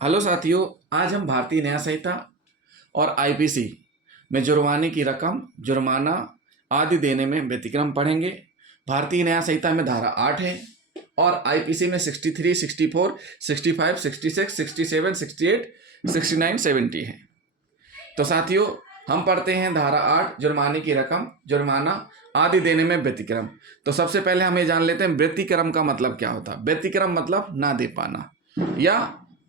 Hello साथियों, आज हम भारतीय न्याय संहिता और आईपीसी में जुर्माने की रकम, जुर्माना आदि देने में व्यतिक्रम पढ़ेंगे। भारतीय न्याय संहिता में धारा 8 है और आईपीसी में 63, 64, 65, 66, 67, 68, 69, 70 है। तो साथियों, हम पढ़ते हैं धारा 8 जुर्माने की रकम, जुर्माना आदि देने में व्यतिक्रम। तो सबसे पहले हम ये जान लेते हैं व्यतिक्रम का मतलब क्या होता है। व्यतिक्रम मतलब ना दे पाना, या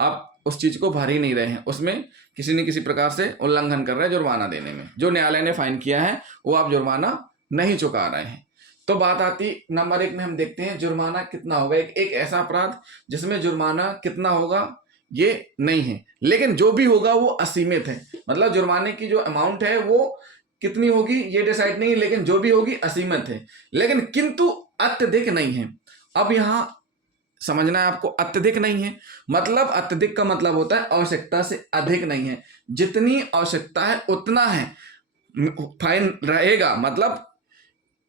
आप उस चीज को भर ही नहीं रहे हैं, उसमें किसी न किसी प्रकार से उल्लंघन कर रहे हैं जुर्माना देने में। जो न्यायालय ने फाइन किया है वो आप जुर्माना नहीं चुका रहे हैं। तो बात आती नंबर 1 में, हम देखते हैं जुर्माना कितना होगा। एक ऐसा अपराध जिसमें जुर्माना कितना होगा ये नहीं है, लेकिन जो भी होगा वो असीमित है। मतलब जुर्माने की जो अमाउंट है वो कितनी होगी ये डिसाइड नहीं है, लेकिन जो भी होगी असीमित है, लेकिन किंतु अत्यधिक नहीं है। अब यहां समझना है आपको, अत्यधिक नहीं है मतलब, अत्यधिक का मतलब होता है आवश्यकता से अधिक नहीं है। जितनी आवश्यकता है उतना है फाइन रहेगा। मतलब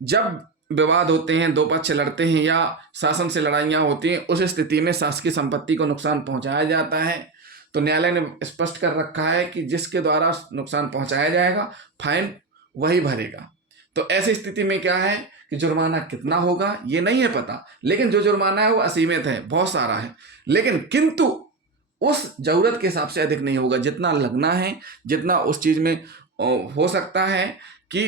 जब विवाद होते हैं, दो पक्ष लड़ते हैं या शासन से लड़ाइयां होती हैं, उस स्थिति में शासकीय संपत्ति को नुकसान पहुंचाया जाता है, तो न्यायालय ने स्पष्ट कर रखा है कि जिसके द्वारा नुकसान पहुंचाया जाएगा फाइन वही भरेगा। तो ऐसी स्थिति में क्या है कि जुर्माना कितना होगा ये नहीं है पता, लेकिन जो जुर्माना है वो असीमित है, बहुत सारा है, लेकिन किंतु उस जरूरत के हिसाब से अधिक नहीं होगा। जितना लगना है, जितना उस चीज में हो सकता है कि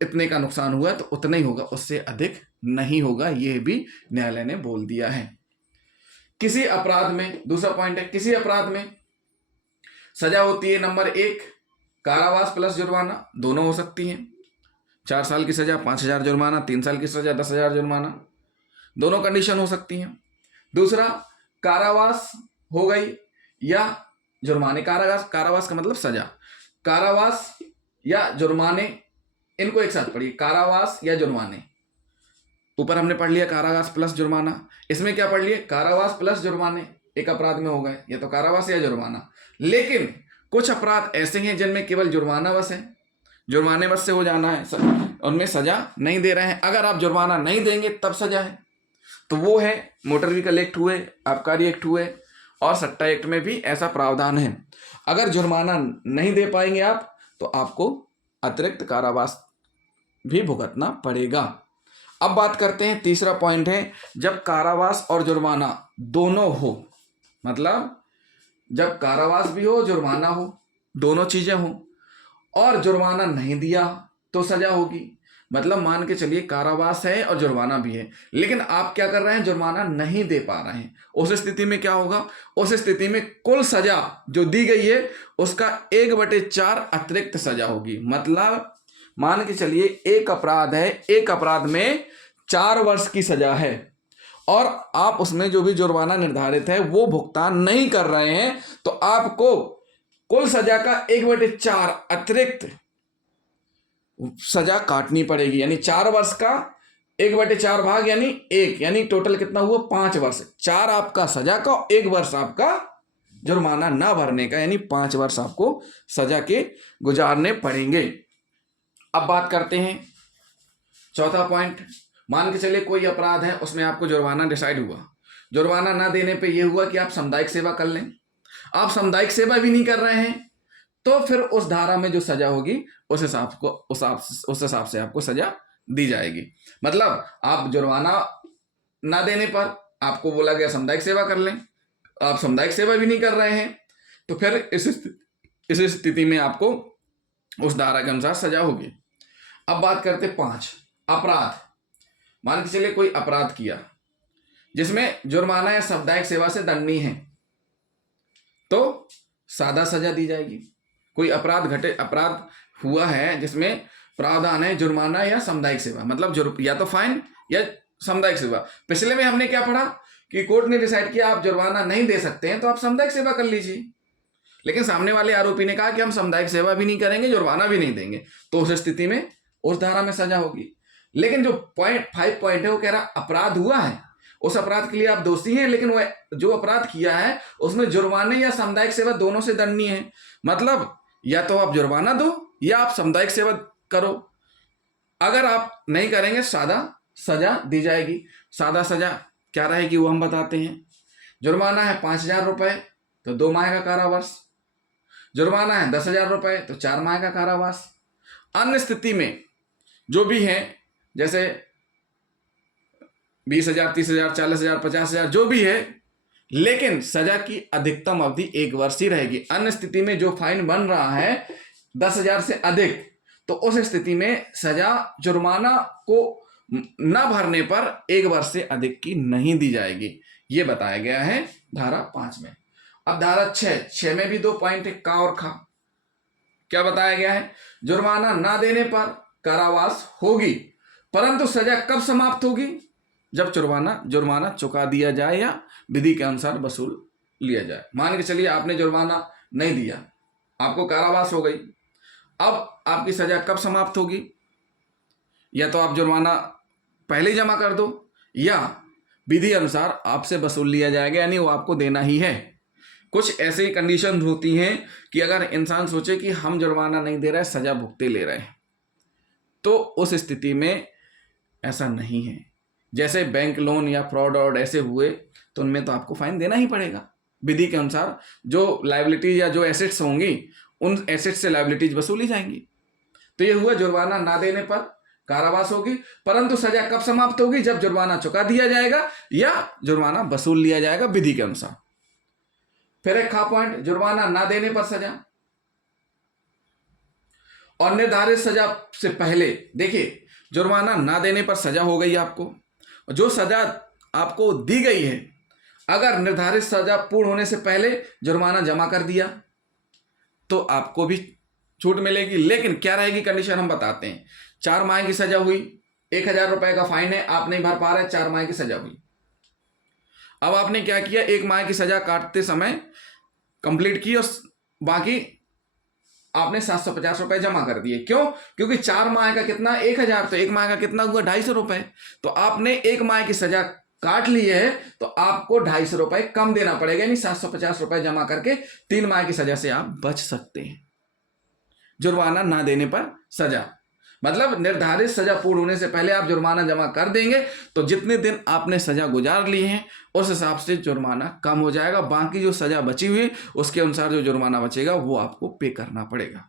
इतने का नुकसान हुआ तो उतना ही होगा, उससे अधिक नहीं होगा। ये भी न्यायालय ने बोल दिया है। किसी अपराध में, दूसरा पॉइंट है, किसी अपराध में सजा होती है नंबर 1 कारावास प्लस जुर्माना, दोनों हो सकती हैं। 4 साल की सजा 5,000 जुर्माना, 3 साल की सजा 10,000 जुर्माना, दोनों कंडीशन हो सकती हैं। दूसरा कारावास हो गई या जुर्माने। कारावास का मतलब सजा, कारावास या जुर्माने, इनको एक साथ पढ़िए, कारावास या जुर्माने। ऊपर हमने पढ़ लिया कारावास प्लस जुर्माना, इसमें क्या पढ़ लिए, कारावास प्लस जुर्माने एक अपराध में हो गए, ये तो कारावास या जुर्माना। लेकिन कुछ अपराध ऐसे हैं जिनमें केवल जुर्माना बस है, जुर्माने बस से हो जाना है, उनमें सजा नहीं दे रहे हैं। अगर आप जुर्माना नहीं देंगे तब सजा है, तो वो है मोटर व्हीकल एक्ट हुए, आबकारी एक्ट हुए, और सट्टा एक्ट में भी ऐसा प्रावधान है। अगर जुर्माना नहीं दे पाएंगे आप तो आपको अतिरिक्त कारावास भी भुगतना पड़ेगा। अब बात करते हैं, तीसरा पॉइंट है, जब कारावास और जुर्माना दोनों हो, मतलब जब कारावास भी हो जुर्माना हो, दोनों चीजें हो, और जुर्माना नहीं दिया तो सजा होगी। मतलब मान के चलिए कारावास है और जुर्माना भी है, लेकिन आप क्या कर रहे हैं, जुर्माना नहीं दे पा रहे हैं। उस स्थिति में क्या होगा, उस स्थिति में कुल सजा जो दी गई है उसका 1/4 अतिरिक्त सजा होगी। मतलब मान के चलिए एक अपराध है, एक अपराध में 4 वर्ष की सजा है और आप उसमें जो भी जुर्माना निर्धारित है वो भुगतान नहीं कर रहे हैं, तो आपको कुल सजा का 1/4 अतिरिक्त सजा काटनी पड़ेगी। यानी 4 वर्ष का 1/4 भाग यानी 1, यानी टोटल कितना हुआ 5 वर्ष। 4 आपका सजा का, 1 वर्ष आपका जुर्माना ना भरने का, यानी 5 वर्ष आपको सजा के गुजारने पड़ेंगे। अब बात करते हैं चौथा पॉइंट। मान के चलिए कोई अपराध है, उसमें आपको जुर्माना डिसाइड हुआ, जुर्माना ना देने पे यह हुआ कि आप सामुदायिक सेवा कर लें। आप सामुदायिक सेवा भी नहीं कर रहे हैं तो फिर उस धारा में जो सजा होगी उस हिसाब से आपको सजा दी जाएगी। मतलब आप जुर्माना ना देने पर आपको बोला गया सामुदायिक सेवा कर लें, आप सामुदायिक सेवा भी नहीं कर रहे हैं, तो फिर इस स्थिति में आपको उस धारा के अनुसार सजा होगी। अब बात करते 5 अपराध। मान के चलिए कोई अपराध किया जिसमें जुर्माना या सामुदायिक सेवा से दंडनीय है, तो सादा सजा दी जाएगी। कोई अपराध हुआ है जिसमें प्रावधान है जुर्माना या सामुदायिक सेवा, मतलब या तो फाइन या सामुदायिक सेवा। पिछले में हमने क्या पढ़ा कि कोर्ट ने डिसाइड किया आप जुर्माना नहीं दे सकते हैं तो आप सामुदायिक सेवा कर लीजिए, लेकिन सामने वाले आरोपी ने कहा कि हम सामुदायिक सेवा भी नहीं करेंगे, जुर्माना भी नहीं देंगे, तो उस स्थिति में उस धारा में सजा होगी। लेकिन जो 5 पॉइंट है वो कह रहा अपराध हुआ है, उस अपराध के लिए आप दोषी हैं, लेकिन वह जो अपराध किया है उसमें जुर्माने या सामुदायिक सेवा दोनों से दंडनीय है। मतलब या तो आप जुर्माना दो या आप सामुदायिक सेवा करो। अगर आप नहीं करेंगे सादा सजा दी जाएगी। सादा सजा क्या रहेगी वो हम बताते हैं। जुर्माना है 5,000 रुपए तो 2 माह का कारावास। जुर्माना है 10,000 रुपये तो 4 माह का कारावास। अन्य स्थिति में जो भी है, जैसे 20,000, 30,000, 40,000, 50,000 जो भी है, लेकिन सजा की अधिकतम अवधि 1 वर्ष ही रहेगी। अन्य स्थिति में जो फाइन बन रहा है 10,000 से अधिक, तो उस स्थिति में सजा जुर्माना को न भरने पर 1 वर्ष से अधिक की नहीं दी जाएगी। ये बताया गया है धारा 5 में। अब धारा 6 में भी 2 पॉइंट है, का और खा। क्या बताया गया है? जुर्माना ना देने पर कारावास होगी, परंतु सजा कब समाप्त होगी? जब जुर्माना चुका दिया जाए या विधि के अनुसार वसूल लिया जाए। मान के चलिए आपने जुर्माना नहीं दिया, आपको कारावास हो गई। अब आपकी सजा कब समाप्त होगी? या तो आप जुर्माना पहले ही जमा कर दो, या विधि अनुसार आपसे वसूल लिया जाएगा, यानी वो आपको देना ही है। कुछ ऐसी कंडीशन होती हैं कि अगर इंसान सोचे कि हम जुर्माना नहीं दे रहे, सजा भुगते ले रहे हैं, तो उस स्थिति में ऐसा नहीं है। जैसे बैंक लोन या फ्रॉड और ऐसे हुए तो उनमें तो आपको फाइन देना ही पड़ेगा। विधि के अनुसार जो लायबिलिटी या जो एसेट्स होंगी, उन एसेट्स से लायबिलिटीज वसूली जाएंगी। तो ये हुआ जुर्माना ना देने पर कारावास होगी, परंतु सजा कब समाप्त होगी? जब जुर्माना चुका दिया जाएगा या जुर्माना वसूल लिया जाएगा विधि के अनुसार। फिर एक खा पॉइंट, जुर्माना ना देने पर सजा और निर्धारित सजा से पहले। देखिए, जुर्माना ना देने पर सजा हो गई आपको, जो सजा आपको दी गई है, अगर निर्धारित सजा पूर्ण होने से पहले जुर्माना जमा कर दिया तो आपको भी छूट मिलेगी। लेकिन क्या रहेगी कंडीशन, हम बताते हैं। 4 माह की सजा हुई, 1,000 रुपए का फाइन है, आप नहीं भर पा रहे, 4 माह की सजा हुई। अब आपने क्या किया, 1 माह की सजा काटते समय कंप्लीट की और बाकी आपने 750 रुपए जमा कर दिए। क्यों? क्योंकि 4 माह का कितना, 1,000, तो 1 माह का कितना हुआ, 250 रुपए। तो आपने 1 माह की सजा काट ली है तो आपको 250 रुपए कम देना पड़ेगा, यानी 750 रुपए जमा करके 3 माह की सजा से आप बच सकते हैं। जुर्माना ना देने पर सजा मतलब निर्धारित सजा पूर्ण होने से पहले आप जुर्माना जमा कर देंगे तो जितने दिन आपने सजा गुजार ली है उस हिसाब से जुर्माना कम हो जाएगा। बाकी जो सजा बची हुई उसके अनुसार जो जुर्माना बचेगा वो आपको पे करना पड़ेगा।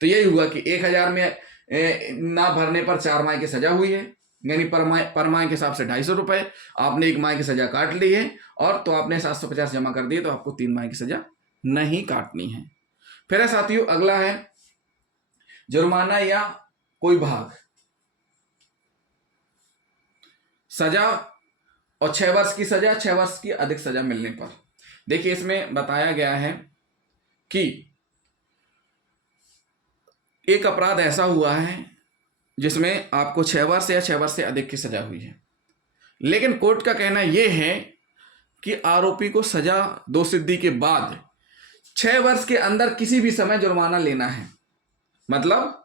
तो यही हुआ कि 1,000 में ना भरने पर 4 माह की सजा हुई है, यानी पर माह के हिसाब से 250 रुपए। आपने 1 माह की सजा काट ली है और तो आपने 750 जमा कर दिए, तो आपको 3 माह की सजा नहीं काटनी है। फिर है साथियों, अगला है जुर्माना या कोई भाग। सजा और 6 वर्ष की सजा, 6 वर्ष की अधिक सजा मिलने पर। देखिए, इसमें बताया गया है कि एक अपराध ऐसा हुआ है जिसमें आपको 6 वर्ष या 6 वर्ष से अधिक की सजा हुई है, लेकिन कोर्ट का कहना यह है कि आरोपी को सजा दोषसिद्धि के बाद 6 वर्ष के अंदर किसी भी समय जुर्माना लेना है। मतलब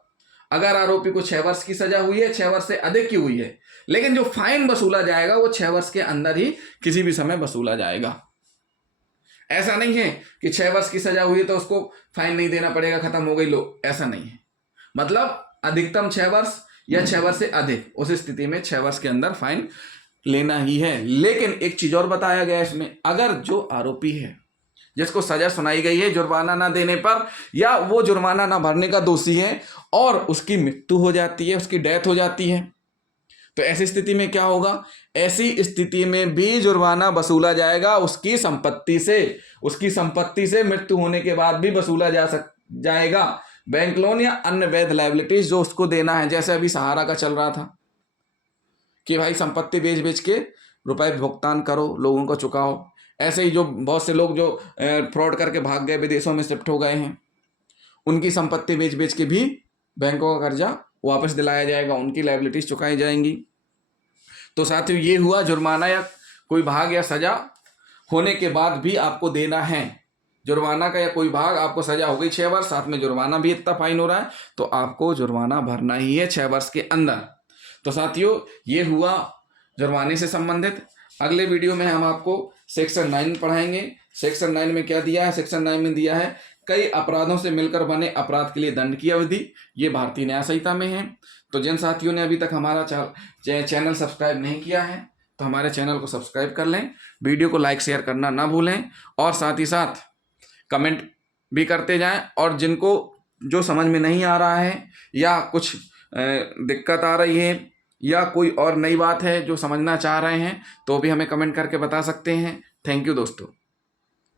अगर आरोपी को 6 वर्ष की सजा हुई है, 6 वर्ष से अधिक की हुई है, लेकिन जो फाइन वसूला जाएगा वो 6 वर्ष के अंदर ही किसी भी समय वसूला जाएगा। ऐसा नहीं है कि 6 वर्ष की सजा हुई है तो उसको फाइन नहीं देना पड़ेगा, खत्म हो गई लो, ऐसा नहीं है। मतलब अधिकतम 6 वर्ष या 6 वर्ष से अधिक, उस स्थिति में 6 वर्ष के अंदर फाइन लेना ही है। लेकिन एक चीज और बताया गया इसमें, अगर जो आरोपी है जिसको सजा सुनाई गई है जुर्माना ना देने पर, या वो जुर्माना ना भरने का दोषी है और उसकी मृत्यु हो जाती है, उसकी डेथ हो जाती है, तो ऐसी स्थिति में क्या होगा? ऐसी स्थिति में भी जुर्माना वसूला जाएगा उसकी संपत्ति से। उसकी संपत्ति से मृत्यु होने के बाद भी वसूला जाएगा बैंक लोन या अन्य वैध लायबिलिटीज जो उसको देना है। जैसे अभी सहारा का चल रहा था कि भाई संपत्ति बेच बेच के रुपए भुगतान करो, लोगों को चुकाओ। ऐसे ही जो बहुत से लोग जो फ्रॉड करके भाग गए, विदेशों में शिफ्ट हो गए हैं, उनकी संपत्ति बेच बेच के भी बैंकों का कर्जा वापस दिलाया जाएगा, उनकी लायबिलिटीज चुकाई जाएंगी। तो साथियों, ये हुआ जुर्माना या कोई भाग या सजा होने के बाद भी आपको देना है। जुर्माना का या कोई भाग, आपको सजा हो गई 6 वर्ष, साथ में जुर्माना भी इतना फाइन हो रहा है, तो आपको जुर्माना भरना ही है 6 वर्ष के अंदर। तो साथियों, ये हुआ जुर्माने से संबंधित। अगले वीडियो में हम आपको सेक्शन 9 पढ़ाएंगे। सेक्शन 9 में क्या दिया है? सेक्शन 9 में दिया है कई अपराधों से मिलकर बने अपराध के लिए दंड की अवधि। ये भारतीय न्याय संहिता में है। तो जिन साथियों ने अभी तक हमारा चैनल सब्सक्राइब नहीं किया है तो हमारे चैनल को सब्सक्राइब कर लें, वीडियो को लाइक शेयर करना ना भूलें, और साथ ही साथ कमेंट भी करते जाएं, और जिनको जो समझ में नहीं आ रहा है या कुछ दिक्कत आ रही है या कोई और नई बात है जो समझना चाह रहे हैं तो भी हमें कमेंट करके बता सकते हैं। थैंक यू दोस्तों।